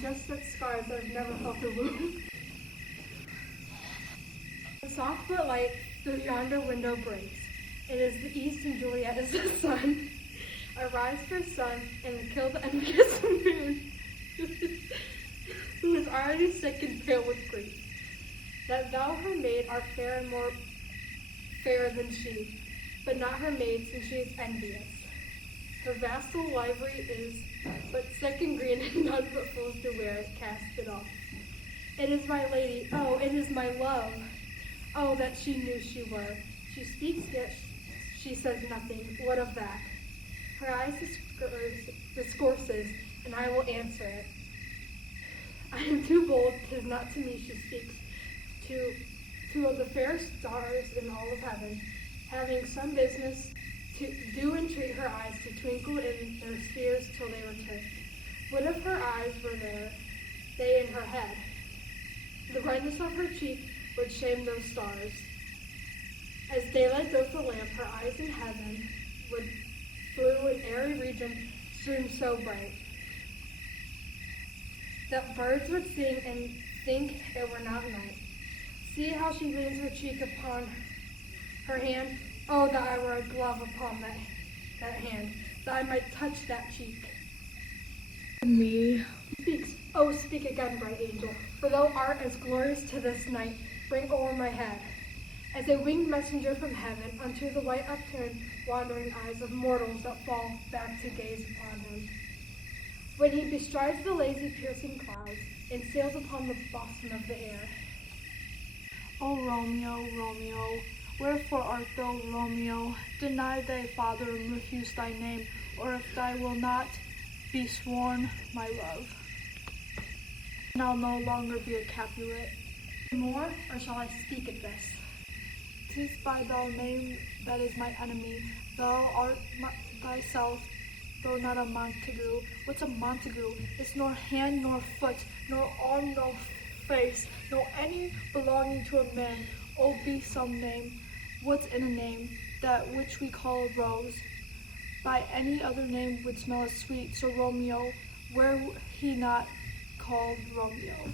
just such scars that I've never felt a wound. The soft but light through yonder window breaks. It is the east and Juliet is the sun. Arise for sun and kill the envious moon, who is already sick and pale with grief. That thou her maid art fair and more fairer than she, but not her maid, since she is envious. Her vassal livery is but sick and green, and none but fools to wear it, cast it off. It is my lady, oh, it is my love. Oh, that she knew she were. She speaks, yet she says nothing. What of that? Her eyes discourses, and I will answer it. I am too bold, 'tis not to me she speaks, to two of the fairest stars in all of heaven, having some business to do entreat her eyes to twinkle in their spheres till they return. What if her eyes were there, they in her head? The redness of her cheek would shame those stars. As daylight does the lamp, her eyes in heaven would through an airy region stream so bright that birds would sing and think it were not night. See how she leans her cheek upon her hand. Oh, that I were a glove upon that hand, that I might touch that cheek. Me. Speaks, oh, speak again, bright angel, for thou art as glorious to this night. Bring o'er my head, as a winged messenger from heaven, unto the white upturned, wandering eyes of mortals that fall back to gaze upon him. When he bestrides the lazy, piercing clouds, and sails upon the bosom of the air. O Romeo, Romeo, wherefore art thou, Romeo? Deny thy father and refuse thy name, or if thou wilt not be sworn my love, and I'll no longer be a Capulet. More, or shall I speak at this? 'Tis by thy name that is my enemy. Thou art thyself, though not a Montague. What's a Montague? It's nor hand nor foot, nor arm nor face, nor any belonging to a man. Oh, be some name. What's in a name? That which we call a rose. By any other name would smell as sweet. So Romeo, were he not called Romeo?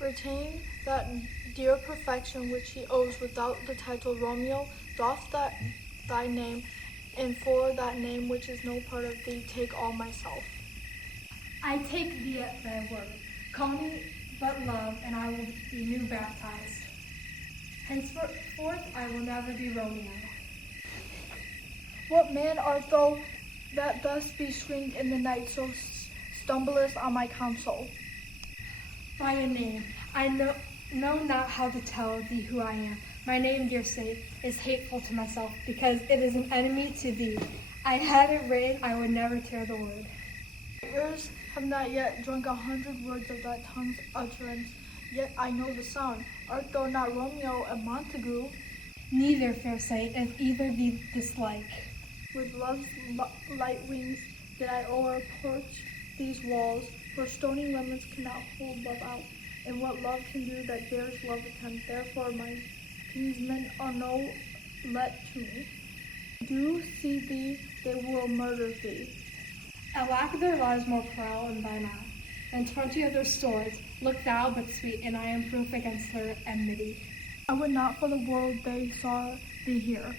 Retain that dear perfection which he owes without the title Romeo. Doff that thy name, and for that name which is no part of thee, take all myself. I take thee at thy word. Call me but love, and I will be new baptized. Henceforth I will never be Romeo. What man art thou that thus be shrink in the night, so stumblest on my counsel? By a name, I know not how to tell thee who I am. My name, dear Saint, is hateful to myself, because it is an enemy to thee. I had it written, I would never tear the word. My ears have not yet drunk 100 words of that tongue's utterance, yet I know the sound. Art thou not Romeo and Montague? Neither, fair Saint, if either thee dislike. With love's light wings did I o'erporch these walls, for stony lemons cannot hold love out, and what love can do that dares love attempt. Therefore my kinsmen are no let to me. Do see thee, they will murder thee. Alack, there lies more pearl in thine eye than 20 of their swords. Look thou but sweet, and I am proof against their enmity. I would not for the world they saw thee here.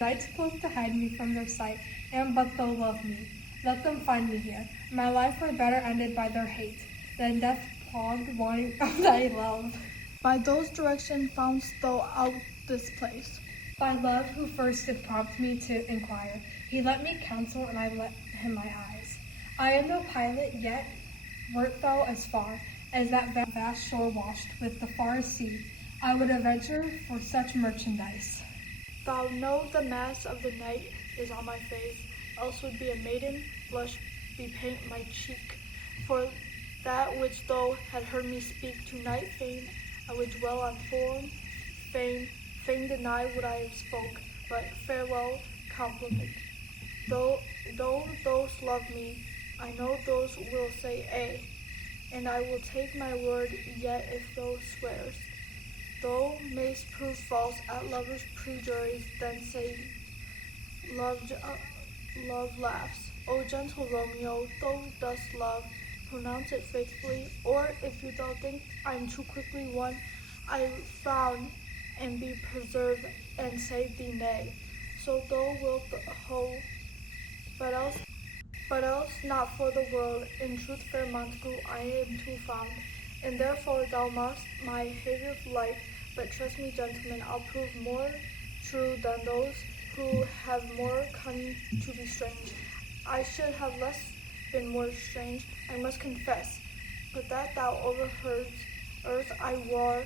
Nights close to hide me from their sight, and but they'll love me. Let them find me here. My life were better ended by their hate, than death plogged wanting of thy love. By those directions foundst thou out this place. By love, who first did prompt me to inquire. He let me counsel, and I let him my eyes. I am no pilot, yet wert thou as far as that vast shore washed with the farthest sea, I would adventure for such merchandise. Thou know the mask of the night is on my face, else would be a maiden, blush bepaint my cheek. For that which thou had heard me speak to-night, fain I would dwell on form, fain deny what I have spoke, but farewell compliment. Though those love me, I know those will say A, and I will take my word, yet if thou swearest, thou mayst prove false at lovers' prejuries, then say love laughs. O gentle Romeo, thou dost love, pronounce it faithfully, or if you thou think I am too quickly won, I frown and be preserved and say thee nay. So thou wilt hold, but else not for the world. In truth, fair Montague, I am too fond, and therefore thou must my hated life. But trust me, gentlemen, I'll prove more true than those who have more cunning to be strange. I should have less been more strange, I must confess, but that thou overheard earth I wore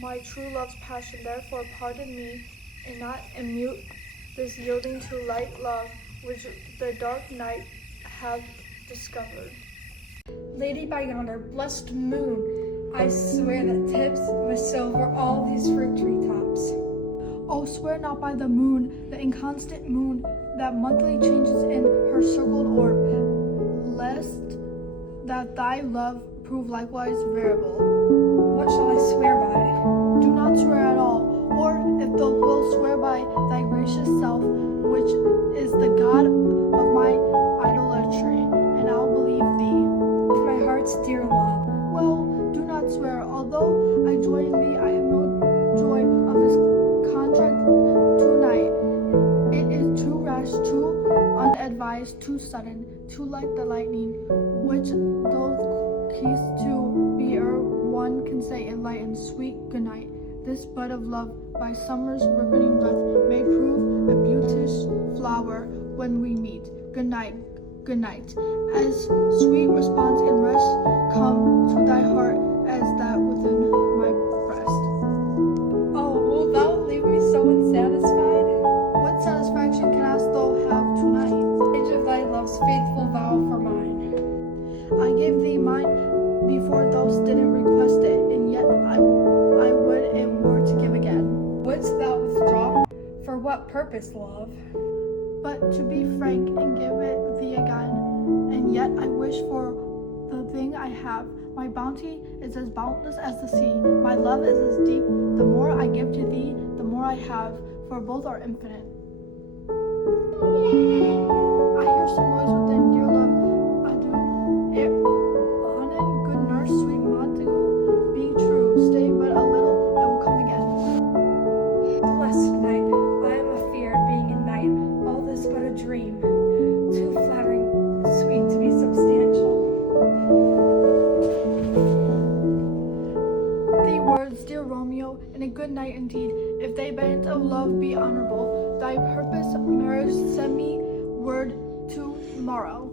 my true love's passion. Therefore pardon me, and not immute this yielding to light love, which the dark night have discovered. Lady by yonder blessed moon, I swear that tips with silver all these fruit tree tops. Oh, swear not by the moon, the inconstant moon, that monthly changes in her circled orb, lest that thy love prove likewise variable. What shall I swear by? Do not swear at all, or if thou wilt swear by thy gracious self, which is the God of my idolatry, and I'll believe thee. With my heart's dear love. Well, do not swear, although I joy in thee, I have no joy of this contract tonight. It is too rash, too unadvised, too sudden, too like the lightning, which though ceased to be ere one can say it light and sweet good night. This bud of love by summer's ripening breath may prove a beauteous flower when we meet. Good night, good night. As sweet response and rest come to thy heart as that within my breast. Oh, wilt thou leave me so unsatisfied? What satisfaction canst thou have tonight? Age of thy love's faithful vow for mine. I gave thee mine before thou didn't request it, and yet I would and were to give again. Wouldst thou withdraw? For what purpose, love? But to be frank and give it thee again, and yet I wish for the thing I have. My bounty is as boundless as the sea. My love is as deep. The more I give to thee, the more I have, for both are infinite. I hear some noise within, dear love. Adieu. Honen, good nurse, sweet Montague, be true. Stay but a little, I will come again. Blessed night, I am afeard being in night, all this but a dream, too flattering, sweet to be substantial. Thee words, dear Romeo, and a good night indeed, if they bent of love be honorable. Thy purpose marriage send me word to morrow,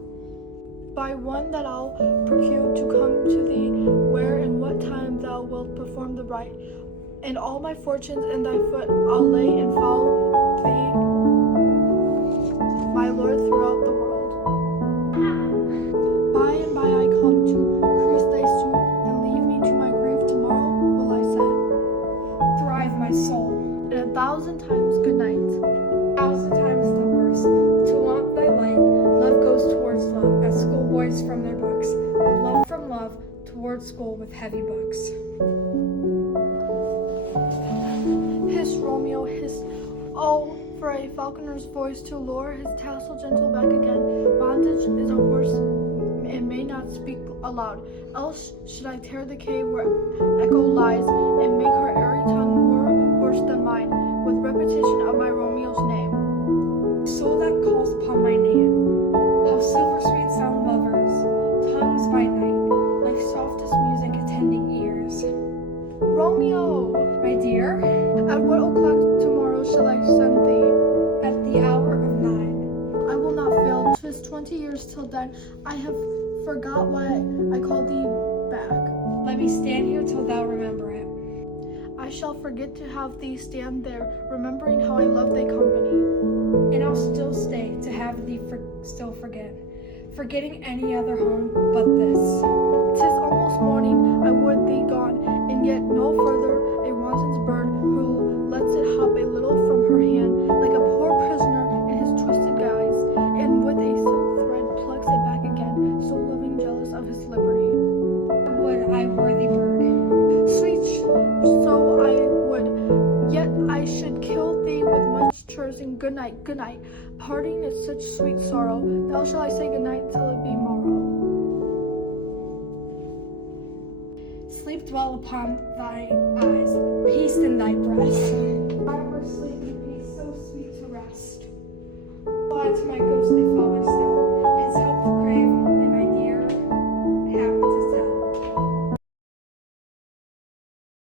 by one that I'll procure to come to thee, where and what time thou wilt perform the rite, and all my fortunes in thy foot I'll lay and follow thee, my lord, throughout the world. By and by I come to crease thy suit, and leave me to my grief tomorrow, will I say. Thrive, my soul. And 1,000 times good night. 1,000 times the worst. To want thy light, love goes towards love, as schoolboys from their books, but love from love towards school with heavy books. Hiss, Romeo, hiss. Oh, for a falconer's voice to lure his tassel gentle back again. Bondage is a horse, and may not speak aloud. Else should I tear the cave where echo lies, and make her airy tongue more hoarse than mine, with repetition of my Romeo's name. Soul that calls upon my name, how silver sweet sound lovers, tongues by night, like softest music attending ears. Romeo! My dear, At what o'clock tomorrow shall I send thee? at the hour of 9. I will not fail. 'Tis 20 years till then. I have forgot why I called thee back. Let me stand here till thou remember it. I shall forget to have thee stand there, remembering how I love thy company. And I'll still stay to have thee still forget, forgetting any other home but this. 'Tis almost morning, I would thee gone, and yet no further a wanton's bird who lets it hop a little from her hand, like a poor prisoner in his twisted guise, and with a silk thread plucks it back again, so loving jealous of his liberty. Would I worthy bird? Sweet, so I would, yet I should kill thee with much cursing. Good night, good night. Parting is such sweet sorrow. Now shall I say good night till it be morrow. sleep dwell upon thy eyes, peace in thy breast. I were sleep in peace, so sweet to rest. Fly to my